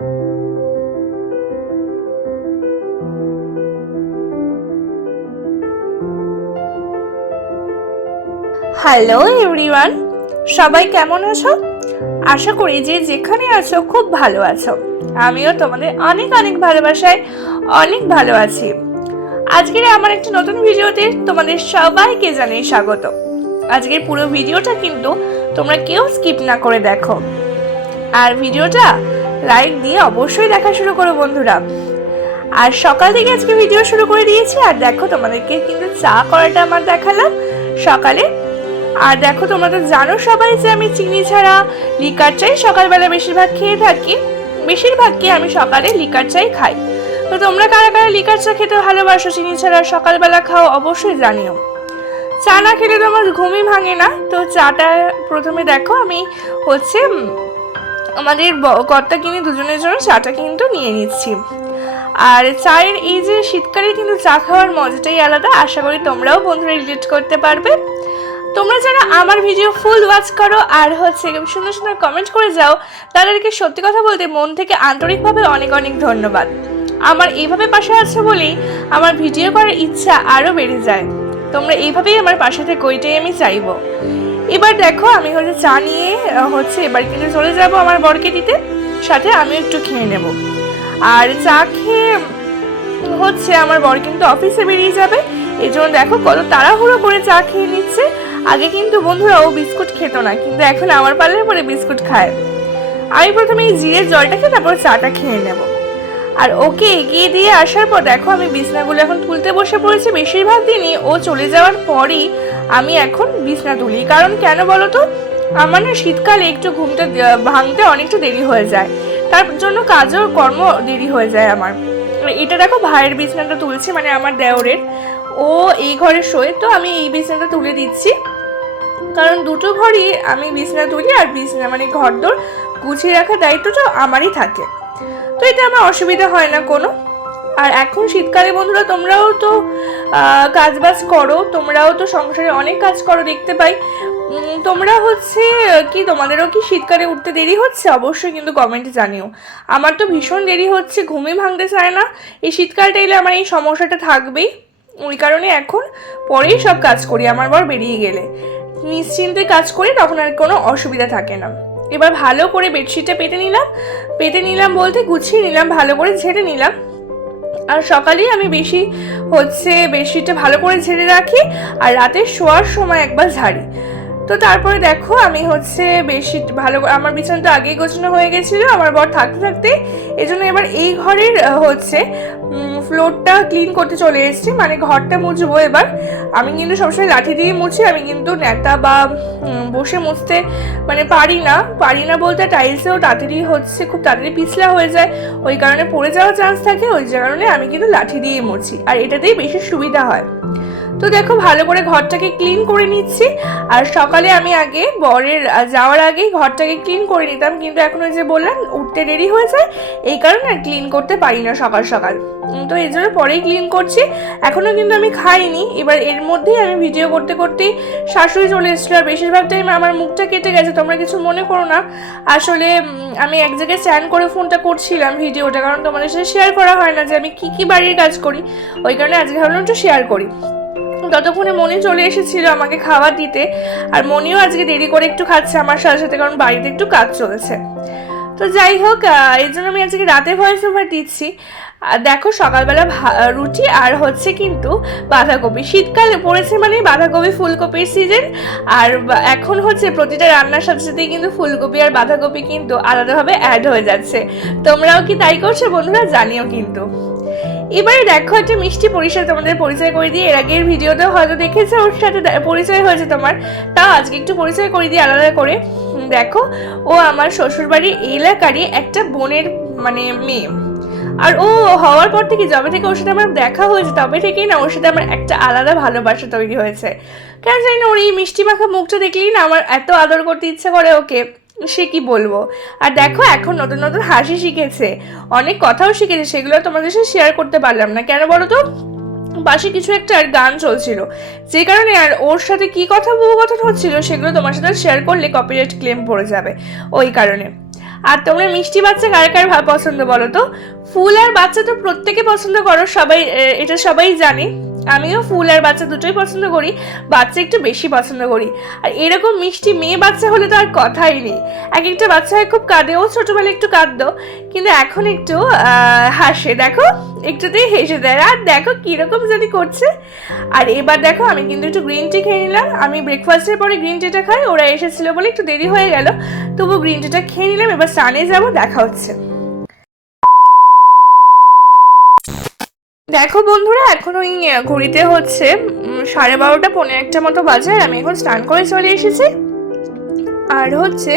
Hello everyone, সবাই কেমন আছো? আশা করি যে যেখানে আছো খুব ভালো আছো। আমিও তোমাদের অনেক অনেক ভালোবাসায় অনেক ভালো আছি। আজকের আমার একটি নতুন ভিডিওতে তোমাদের সবাইকে জানাই স্বাগত। আজকের পুরো ভিডিওটা কিন্তু তোমরা কেউ স্কিপ না করে দেখো, আর ভিডিওটা লাইক দিয়ে অবশ্যই দেখা শুরু করো বন্ধুরা। আর সকাল থেকে আজকে ভিডিও শুরু করে দিয়েছি, আর দেখো তোমাদেরকে কিন্তু চা করাটা আমার দেখালাম সকালে। আর দেখো তোমরা তো জানো সবাই যে আমি চিনি ছাড়া লিকার চাই সকালবেলা বেশিরভাগ খেয়ে থাকি। বেশিরভাগকে আমি সকালে লিকার চাই খাই। তো তোমরা কারা কারা লিকার চা খেতে ভালোবাসো, চিনি ছাড়া সকালবেলা খাও অবশ্যই জানিও। চা না খেলে তো আমার ঘুমই ভাঙে না। তো চাটা প্রথমে দেখো আমি আমাদের কর্তা কিনে দুজনের জন্য চাটা কিন্তু নিয়ে নিচ্ছি। আর চায়ের এই যে শীতকালে কিন্তু চা খাওয়ার মজাটাই আলাদা। আশা করি তোমরাও বন্ধুরা রিলেট করতে পারবে। তোমরা যারা আমার ভিডিও ফুল ওয়াচ করো আর সুন্দর সুন্দর কমেন্ট করে যাও, তাদেরকে সত্যি কথা বলতে মন থেকে আন্তরিকভাবে অনেক অনেক ধন্যবাদ। আমার এইভাবে পাশে আছো বলেই আমার ভিডিও করার ইচ্ছা আরও বেড়ে যায়। তোমরা এইভাবেই আমার পাশে থেকে ওইটাই আমি চাইবো। এবার দেখো আমি চা নিয়ে এবার কিন্তু চলে যাব আমার বরকে দিতে, সাথে আমি একটু খেয়ে নেব। আর চা খেয়ে আমার বর কিন্তু অফিসে বেরিয়ে যাবে। এই জন্য দেখো কত তাড়াহুড়ো করে চা খেয়ে নিচ্ছে। আগে কিন্তু বন্ধুরা ও বিস্কুট খেত না, কিন্তু এখন আমার পাল্লার পরে বিস্কুট খায়। আমি প্রথমে এই জিরের জলটা খেয়ে তারপর চাটা খেয়ে নেব। আর ওকে এগিয়ে দিয়ে আসার পর দেখো আমি বিছনাগুলো এখন তুলতে বসে পড়েছি। বেশিরভাগ দিনই ও চলে যাওয়ার পরই আমি এখন বিছনা তুলি। কারণ কেন বলো তো, আমার না শীতকালে একটু ঘুমটা ভাঙতে অনেকটা দেরি হয়ে যায়, তার জন্য কাজও কর্ম দেরি হয়ে যায় আমার। এটা দেখো ভাইয়ের বিছনাটা তুলছি, মানে আমার দেওরের, ও এই ঘরে শোয়, তো আমি এই বিছনাটা তুলে দিচ্ছি। কারণ দুটো ঘরই আমি বিছনা তুলি, আর বিছনা মানে ঘরদোর গুছিয়ে রাখার দায়িত্বটা আমারই থাকে। তো এটা আমার অসুবিধা হয় না কোনো। আর এখন শীতকালে বন্ধুরা তোমরাও তো কাজবাজ করো, তোমরাও তো সংসারে অনেক কাজ করো দেখতে পাই। তোমরা কি তোমাদেরও কি শীতকালে উঠতে দেরি হচ্ছে? অবশ্যই কিন্তু কমেন্টে জানিও। আমার তো ভীষণ দেরি হচ্ছে, ঘুমই ভাঙতে চায় না। এই শীতকালটা এলে আমার এই সমস্যাটা থাকবেই। ওই কারণে এখন পরেই সব কাজ করি, আমার বর বেরিয়ে গেলে নিশ্চিন্তে কাজ করি, তখন আর কোনো অসুবিধা থাকে না। এবার ভালো করে বেডশিটটা পেতে নিলাম বলতে গুছিয়ে নিলাম, ভালো করে ঝেড়ে নিলাম। আর সকালেই আমি বেডশিটটা ভালো করে ঝেড়ে রাখি, আর রাতে শোয়ার সময় একবার ঝাড়ি। তো তারপরে দেখো আমি বেডশিট ভালো, আমার বিছানাটা আগেই গোছানো হয়ে গেছিলো আমার বর থাকতে থাকতে। এই জন্য এবার এই ঘরের ফ্লোরটা ক্লিন করতে চলে এসেছি, মানে ঘরটা মুছবো। এবার আমি কিন্তু সবসময় লাঠি দিয়ে মুছি, আমি কিন্তু ন্যাতা বা বসে মুছতে মানে পারি না বলতে টাইলসেও তাড়াতাড়ি খুব তাড়াতাড়ি পিছলা হয়ে যায়, ওই কারণে পড়ে যাওয়ার চান্স থাকে। ওই কারণে আমি কিন্তু লাঠি দিয়ে মুছি, আর এটাতেই বেশি সুবিধা হয়। তো দেখো ভালো করে ঘরটাকে ক্লিন করে নিচ্ছি। আর সকালে আমি আগে বরের যাওয়ার আগেই ঘরটাকে ক্লিন করে নিতাম, কিন্তু এখন ওই যে বললাম উঠতে দেরি হয়ে যায়, এই কারণে আর ক্লিন করতে পারি না সকাল সকাল। তো এই জন্য পরেই ক্লিন করছি। এখনও কিন্তু আমি খাইনি। এবার এর মধ্যেই আমি ভিডিও করতে করতেই শাশুড়ি চলে এসেছিলো, আর বেশিরভাগ টাইম আমার মুখটা কেটে গেছে, তোমরা কিছু মনে করো না। আসলে আমি এক জায়গায় স্ট্যান্ড করে ফোনটা করছিলাম ভিডিওটা, কারণ তোমাদের সাথে শেয়ার করা হয় না যে আমি কি বাড়ির কাজ করি, ওই কারণে আজকে ভাবলাম একটু শেয়ার করি। ততক্ষণে মনি চলে এসেছিল আমাকে খাবার দিতে, আর মনিও আজকে দেরি করে একটু খাচ্ছে আমার সাথে সাথে, কারণ বাড়িতে একটু কাজ চলেছে। তো যাই হোক, এই জন্য আমি আজকে রাতে ভয়েস ওভার দিচ্ছি। দেখো সকালবেলা রুটি আর কিন্তু বাঁধাকপি। শীতকালে পড়েছে মানে বাঁধাকপি ফুলকপির সিজন, আর এখন প্রতিটা রান্নার সাথে সাথেই কিন্তু ফুলকপি আর বাঁধাকপি কিন্তু আলাদাভাবে অ্যাড হয়ে যাচ্ছে। তোমরাও কি তাই করছো বন্ধুরা? জানিও কিন্তু। এবারে দেখো একটা মিষ্টি পরিচয় তোমাদের পরিচয় করে দিই। এর আগের ভিডিওতেও হয়তো দেখেছো, ওর সাথে পরিচয় হয়েছে তোমার, তাও আজকে একটু পরিচয় করে দিই আলাদা করে। দেখো ও আমার শ্বশুরবাড়ির এলাকারই একটা বোনের মানে মেয়ে। আর ও হওয়ার পর থেকে যবে থেকে ওর সাথে আমার দেখা হয়েছে তবে থেকেই না ওর সাথে আমার একটা আলাদা ভালোবাসা তৈরি হয়েছে। কেন জানি না, ওর এই মিষ্টি মাখা মুখটা দেখলেই না আমার এত আদর করতে ইচ্ছা করে ওকে, সে কি বলবো। আর দেখো এখন নতুন নতুন হাসি শিখেছে, অনেক কথাও শিখেছে, সেগুলো তোমাদের সাথে শেয়ার করতে পারলাম না। কেন বলো তো, পাশে কিছু একটা আর গান চলছিল, যে কারণে আর ওর সাথে কি কথা হচ্ছিল সেগুলো তোমার সাথে শেয়ার করলে কপিরাইট ক্লেম পড়ে যাবে, ওই কারণে। আর তোমরা মিষ্টি বাচ্চা কার কার পছন্দ বলো তো? ফুল আর বাচ্চা তো প্রত্যেকে পছন্দ করো, সবাই এটা সবাই জানে। আমিও ফুল আর বাচ্চা দুটোই পছন্দ করি, বাচ্চা একটু বেশি পছন্দ করি। আর এরকম মিষ্টি মেয়ে বাচ্চা হলে তো আর কথাই নেই। এক একটা বাচ্চা হয় খুব কাঁদে, ও ছোটবেলায় একটু কাঁদতো, কিন্তু এখন একটু হাসে, দেখো একটুতেই হেসে দেয়, আর দেখো কিরকম যদি করছে। আর এবার দেখো আমি কিন্তু একটু গ্রিন টি খেয়ে নিলাম। আমি ব্রেকফাস্টের পরে গ্রিন টিটা খাই, ওরা এসেছিল বলে একটু দেরি হয়ে গেল, তবু গ্রিন টিটা খেয়ে নিলাম। এবার স্নানে যাবো, দেখা হচ্ছে। দেখো বন্ধুরা, এখন ওই ঘড়িতে হচ্ছে 12:30 পৌনে 1টা মতো বাজে। আমি এখন স্নান করে চলে এসেছি। আর হচ্ছে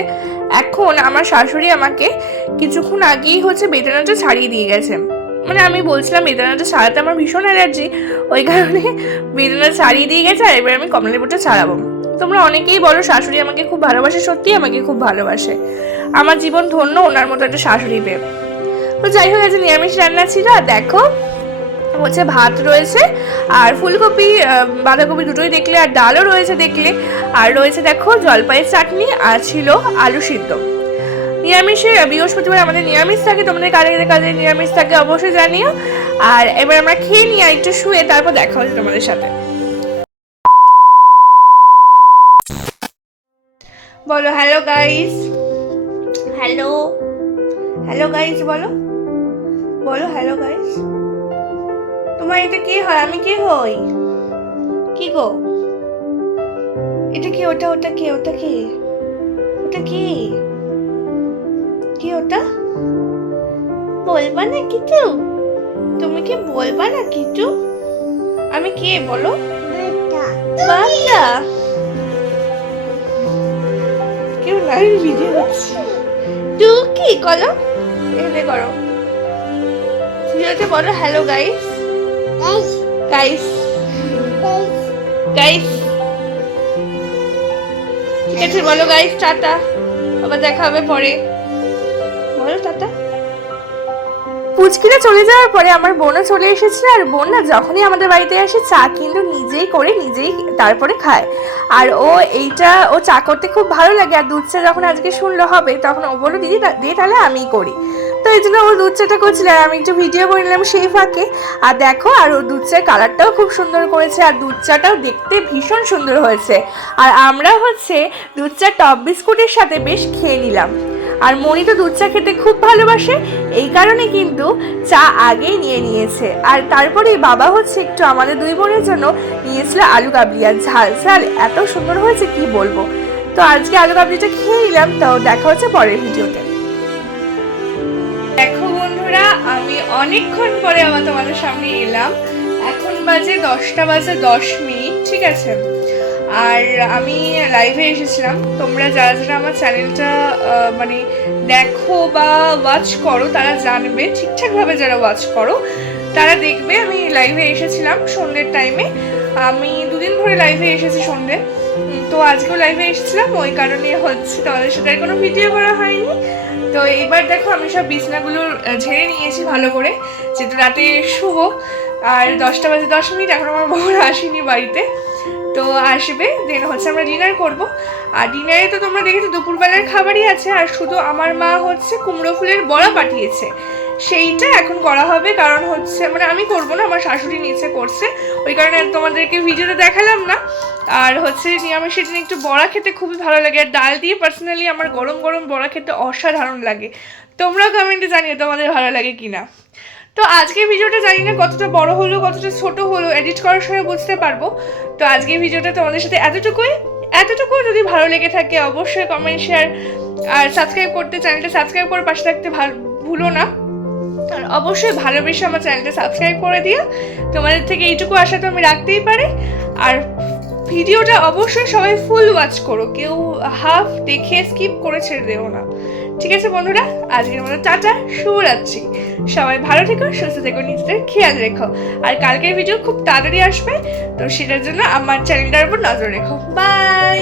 এখন আমার শাশুড়ি আমাকে কিছুক্ষণ আগেই হচ্ছে বেদানাটা ছাড়িয়ে দিয়ে গেছে। মানে আমি বলছিলাম বেদানাটা ছাড়াতে আমার ভীষণ অ্যালার্জি, ওই কারণে বেদানা ছাড়িয়ে দিয়ে গেছে। আর এবার আমি কমলালেবুটা ছাড়াবো। তোমরা অনেকেই বলো শাশুড়ি আমাকে খুব ভালোবাসে, সত্যি আমাকে খুব ভালোবাসে। আমার জীবন ধন্য ওনার মতো একটা শাশুড়ি পেয়ে। তো যাই হোক, আজ নিরামিষ রান্না ছিল। আর দেখো হচ্ছে ভাত রয়েছে, আর ফুলকপি বাঁধাকপি দুটোই দেখলে, আর ডালও রয়েছে দেখলে, আর রয়েছে দেখো জলপাইয়ের চাটনি, আর ছিল আলু সিদ্ধ। নিরামিষে বৃহস্পতিবার আমাদের নিরামিষ থাকে, তোমাদের কাদের কাদের নিরামিষ থাকে অবশ্যই জানিও। আর এবার আমরা খেয়ে নিই আর একটু শুয়ে, তারপর দেখা হচ্ছে তোমাদের সাথে। বলো hello guys, hello hello guys, বলো বলো হ্যালো গাইস। তোমার এটা কে হয়? আমি কে হই? কি গো এটা কি? ওটা ওটা কে? ওটা কে? ওটা কি? কি ওটা? বলবা না কিছু? তুমি কি বলবা না কিছু? আমি কে বলো? বাচ্চা কেউ নাই, ভিডিও করছি। তুই কি করো? এখানে করো, ভিডিওতে বলো হ্যালো গাইস। গাইস গাইস ঠিক আছে, বলো গাইস টাটা, আবার দেখা হবে পরে, বলো টাটা। পুচকিরা চলে যাওয়ার পরে আমার বোনও চলে এসেছে। আর বোন না যখনই আমাদের বাড়িতে আসে চা কিন্তু নিজেই করে নিজেই তারপরে খায়। আর ও চা করতে খুব ভালো লাগে। আর দুধ চা যখন আজকে শুনলো হবে, তখন ও বললো দিদি দিয়ে তাহলে আমিই করি। তো এই জন্য ও দুধ চাটা করছিল, আর আমি একটু ভিডিও করে নিলাম সেই ফাঁকে। আর দেখো, আর ও দুধ চার কালারটাও খুব সুন্দর করেছে, আর দুধ চাটাও দেখতে ভীষণ সুন্দর হয়েছে। আর আমরা হচ্ছে দুধ চা টপ বিস্কুটের সাথে বেশ খেয়ে নিলাম। আর মনি তো দুধ চা খেতে খুব ভালোবাসে, এই কারণে কিন্তু চা আগেই নিয়ে নিয়েছে। আর তারপরেই বাবা হচ্ছে একটু আমাদের দুই বোনের জন্য নিয়েছিল আলু কাবলি, আর ঝাল ঝাল এত সুন্দর হয়েছে কি বলবো। তো আজকে আলু কাবলিটা খেয়ে নিলাম। তো দেখা হচ্ছে পরের ভিডিওতে। দেখো বন্ধুরা, আমি অনেকক্ষণ পরে আবার তোমাদের সামনে এলাম। এখন বাজে 10:10, ঠিক আছে। আর আমি লাইভে এসেছিলাম। তোমরা যারা যারা আমার চ্যানেলটা মানে দেখো বা ওয়াচ করো তারা জানবে, ঠিকঠাকভাবে যারা ওয়াচ করো তারা দেখবে আমি লাইভে এসেছিলাম সন্ধ্যের টাইমে। আমি দুদিন ধরে লাইভে এসেছি সন্ধ্যে, তো আজকেও লাইভে এসেছিলাম, ওই কারণে হচ্ছে তোমাদের সাথে আর কোনো ভিডিও করা হয়নি। তো এইবার দেখো আমি সব বিছনাগুলো ঝেড়ে নিয়েছি ভালো করে, যেহেতু রাতে শুভ। আর 10:10 এখন আমার বোন আসেনি বাড়িতে, তো আসবে, দেন হচ্ছে আমরা ডিনার করব। আর ডিনারে তো তোমরা দেখেছো দুপুরবেলার খাবারই আছে। আর শুধু আমার মা হচ্ছে কুমড়ো ফুলের বড়া পাঠিয়েছে, সেইটা এখন করা হবে। কারণ হচ্ছে মানে আমি করবো না, আমার শাশুড়ি নিচে করছে, ওই কারণে তোমাদেরকে ভিডিওতে দেখালাম না। আর হচ্ছে নিরামিষের দিন একটু বড়া খেতে খুবই ভালো লাগে, আর ডাল দিয়ে পার্সোনালি আমার গরম গরম বড়া খেতে অসাধারণ লাগে। তোমরাও কমেন্টে জানিও তোমাদের ভালো লাগে কিনা। তো আজকের ভিডিওটা জানি না কতটা বড় হলো কতটা ছোট হলো, এডিট করার সময় বুঝতে পারবো। তো আজকের ভিডিওটা তোমাদের সাথে এতটুকু যদি ভালো লেগে থাকে অবশ্যই কমেন্ট, শেয়ার আর সাবস্ক্রাইব করতে, চ্যানেলটা সাবস্ক্রাইব করে পাশে থাকতে ভুলো না। আর অবশ্যই ভালোবেসে আমার চ্যানেলটা সাবস্ক্রাইব করে দিও। তোমাদের থেকে এইটুকু আশা তো আমি রাখতেই পারি। আর ভিডিওটা অবশ্যই সবাই ফুল ওয়াচ করো, কেউ হাফ দেখে স্কিপ করে ছেড়ে দেও না, ঠিক আছে বন্ধুরা? আজকের মতো টাটা, শুভরাত্রি। সবাই ভালো থেকো, সুস্থ থেকো, নিজেদের খেয়াল রেখো। আর কালকের ভিডিও খুব তাড়াতাড়ি আসবে, তো সেটার জন্য আমার চ্যানেলটার উপর নজর রেখো। বাই।